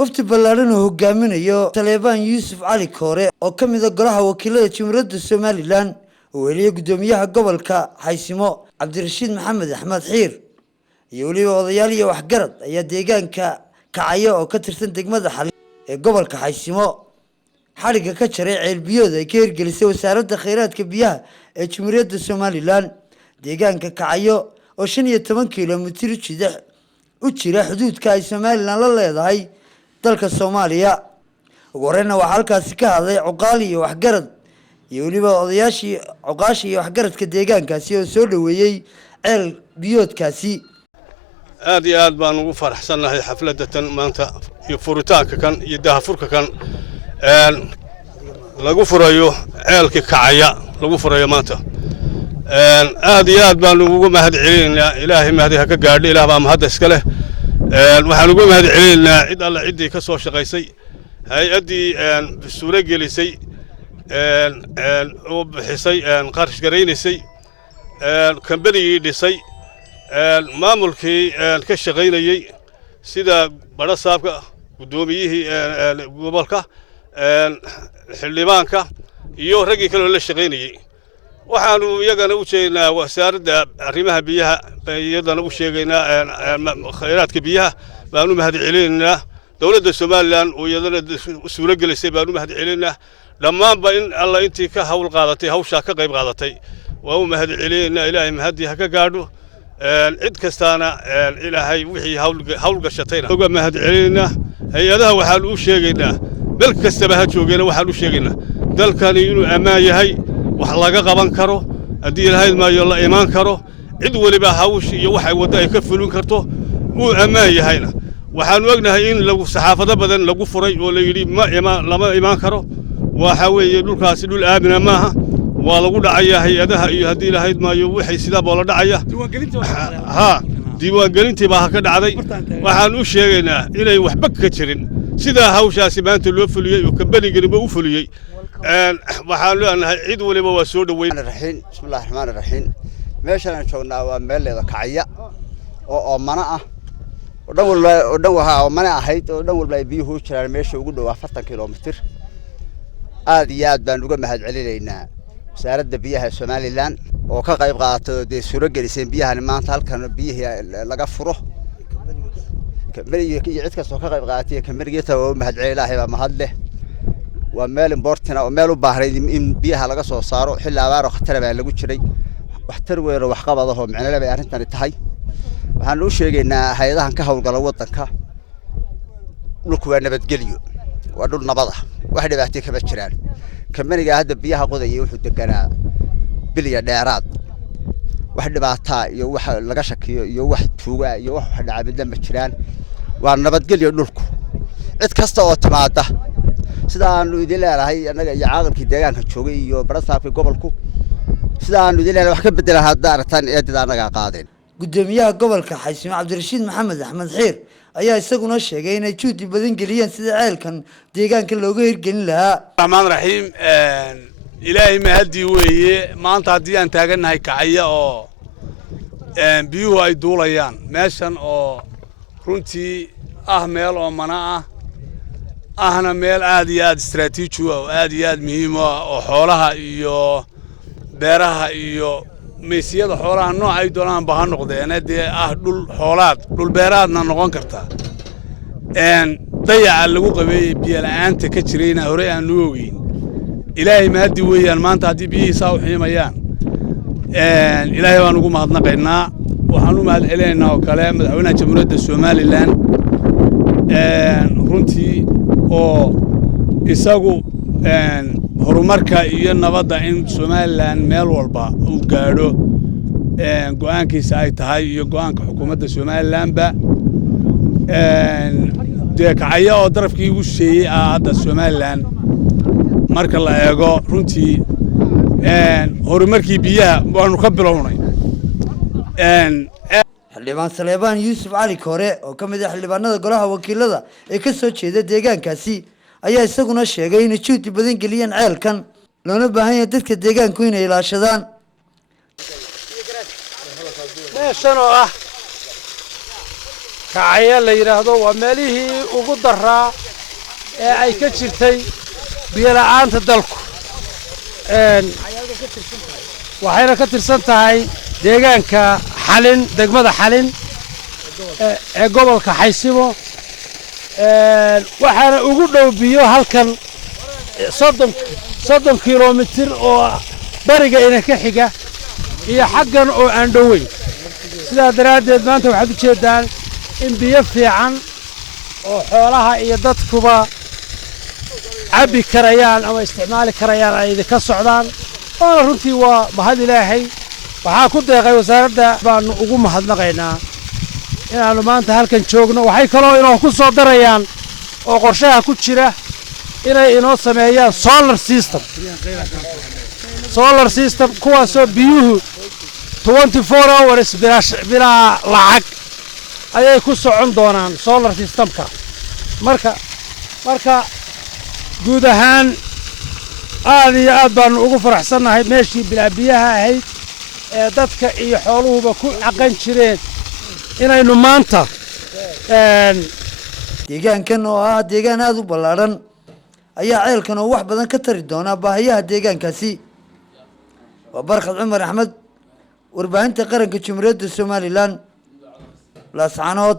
wafdi ballaaran oo hogaaminayo Taleebaan Yuusuf Cali Koore oo ka mid ah golaha wakiilada Jamhuuriyadda Somaliland oo waliya gudoomiyaha gobolka Haysimo Cabdirashiid Maxamed Axmed Xiir iyo waliba odayaal iyo waxgarad ayaa deegaanka Kacaya oo ka tirsan degmada Xal ee gobolka Haysimo xariga ka jaray ceelbiyood ay ka hirgelisay wasaaradda kheyraadka biyaha ee Jamhuuriyadda Somaliland deegaanka Kacaya oo 15 kiiloomitir u jira xuduudka ay Somaliland la leedahay dalka Soomaaliya ugu horreyn waxa halkaas ka hadlay Cuqaal iyo waxgarad iyo waliba odayaashii Cuqaash iyo waxgaradka deegaankaasi oo soo dhaweeyay ceel biyoodkaasi aad iyo aad baan ugu faraxsanahay xafladatan maanta iyo furitaanka kan iyo daahfurka kan lagu furayo ceelka Kacaya lagu furayo maanta aad iyo aad baan ugu mahadcelinaynaa Ilaahay mahadiha ka gaadhay Ilaah baa mahad iska leh waxaan ugu mahadcelinaynaa cid alla cidii ka soo shaqaysay hay'adii suura gelisay oo bixisay qarash gareynaysay kambanigii dhisay maamulkii ka shaqaynayay sida bada saabka gudoomiyihii gobolka xildhibaanka iyo ragii kale la shaqaynayay waxaanu iyagana u jeednaa wasaaradda arrimaha biyaha iyadana u sheegaynaa kheyraadka biyaha baanu mahadcelinaynaa dawladda Somaliland oo iyadana suura gelisay baanu mahadcelinaynaa dhammaanba in alla intii ka hawl qaadatay hawsha ka qayb qaadatay waa u mahadcelinaynaa Ilaahay mahadiha ka gaadho cid kastaana Ilaahay wixii hawl gashatayna uga mahadcelinaynaa hay'adaha waxaan u sheegaynaa dal kastaba ha joogeen waxaan u sheegaynaa dalkani inuu ammaan yahay wax laga qaban karo hadii Ilaahay maayo la iimaan karo cid waliba hawsh iyo wax ay wada ay ka fulin karto uu ammaan yahayna waxaan ognahay in lagu saxaafada badan lagu furay oo la yiri lama iimaan karo waxa weeye dhulkaasi dhul aamina maaha waa lagu dhacayaa hay'adaha iyo hadii Ilaahay maayo wixii sida boo la dhacaya diiwaangelintii baa ka dhacday waxaan u sheegaynaa inay waxba ka jirin sida hawshaasi maanta loo fuliyay oo kambanigii uu fuliyay waxaan leenahay cid waliba waa soo dhaweyn bismillaahir rahmaanir rahiim meeshaan joognaa waa meel leedo Kacaya oo mana ah oo dhan waxa mana ahayd oo dhan walba ay biyuhu jiraan meesha ugu dhow 40 kiiloomitir aad iyo aad baan uga mahadcelinaynaa wasaaradda biyaha Somaliland oo ka qayb qaadatay suura gelisay biyaha maanta halkan biyaha laga furo kambanigii cid kasta oo ka qayb qaadatay kambanigii taa oo mahadcelin Ilaahay baa mahad leh waa meel important oo meel u baahnay in biyaha laga soo saaro xilli abaar oo khatar ah lagu jiray waxtar weyn oo wax qabadaho macna leh arrintan tahay waxaan u sheegaynaa hay'adahan ka hawlgala wadanka dhulku waa nabadgelyo waa dhul nabad ah wax dhibaato kama jiraan kambaniga hadda biyaha qodayay wuxuu deganaa bilya dheeraad wax dhibaato iyo wax laga shakiyo iyo wax tuuga iyo wax dhacabida ma jiraan waa nabadgelyo dhulku cid kasta oo timaada sidaan idin leeyahay anaga iyo caaqilkii deegaanka joogay iyo barasaabka gobolku sidaan idin leeyahay wax ka bedela hadda aragtaan eedada anaga qaadeen gudoomiyaha gobolka Haysimo Cabdirashiid Maxamed Axmed Xiir ayaa isaguna sheegay inay juhdi badan geliyeen sida ceelkan deegaanka looga hirgelin lahaa Rahmaan Rahiim Ilaahay mahadi weeye maanta hadii aan taaganahay Kacaya oo biyuhu ay duulayaan meeshan oo runtii ah meel oo mana ahna meel aad iyo aad istiraatiiji ah oo aad iyo aad muhiim ah oo xoolaha iyo beeraha iyo meesiyada xoolaha nooc ay doonaan baa noqdeen dhul xoolaad dhul beeraadna noqon karta dayaca lagu qabeeyay biyo la'aanta ka jirayna hore aan loo ogeyn Ilaahay mahadi weeyaan maanta hadii biyihiisa u xiimayaan Ilaahay waan ugu mahadnaqaynaa waxaan u mahadcelinaynaa oo kale madaxweynaha Jamhuuriyadda Somaliland runtii oo isagu horumarka iyo nabadda in Somaliland meel walba uu gaadho go'aankiisa ay tahay iyo go'aanka xukuumadda Somaliland ba Kacaya oo darafkii ugu sheeyay hadda Somaliland marka la eego runtii horumarkii biyaha waanu ka bilownay xildhibaan Taleebaan Yuusuf Cali Koore oo ka mid ah xildhibaanada golaha wakiilada ee ka soo jeeda deegaankaasi ayaa isaguna sheegay in juhdi badan geliyeen ceelkan loona baahan yahay dadka deegaanku inay ilaashadaan meeshan oo ah kacaya la yiraahdo waa meelihii ugu daraa ee ay ka jirtay biyo la'aanta dalku waxayna ka tirsan tahay deegaanka xalin degmada xalin ee gobolka Xaysimo waxaana ugu dhow biyo halkan 30 kilomitir oo bariga ina ka xiga iyo xaggan oo aan dhoweyn sidaa daraadeed maanta waxaad u jeedaan in biyo fiican oo xoolaha iyo dadkuba cabi karayaan ama isticmaali karayaan ay ka socdaan oo runtii waa mahad Ilaahay waxaa ku deeqay wasaaradda baan ugu mahadnaqaynaa inaanu maanta halkan joogno waxay kaloo inoo ku soo darayaan oo qorshaha ku jira inay inoo sameeyaan solar system kuwaasoo biyuhu 24 hours bilaa lacag ayay ku socon doonaan solar systemka marka guud ahaan aad iyo aad baan ugu faraxsanahay meeshii bilaa biyaha ahayd ee dadka iyo xooluhuba ku aqan jireen inaynu maanta deegaankan oo ah deegaan aad u ballaaran ayaa ceelkan oo wax badan ka tari doona baahiyaha deegaankaasi waa Barkad Cumar Axmed warbaahinta qaranka Jamhuuriyadda Soomaaliland laascaanood.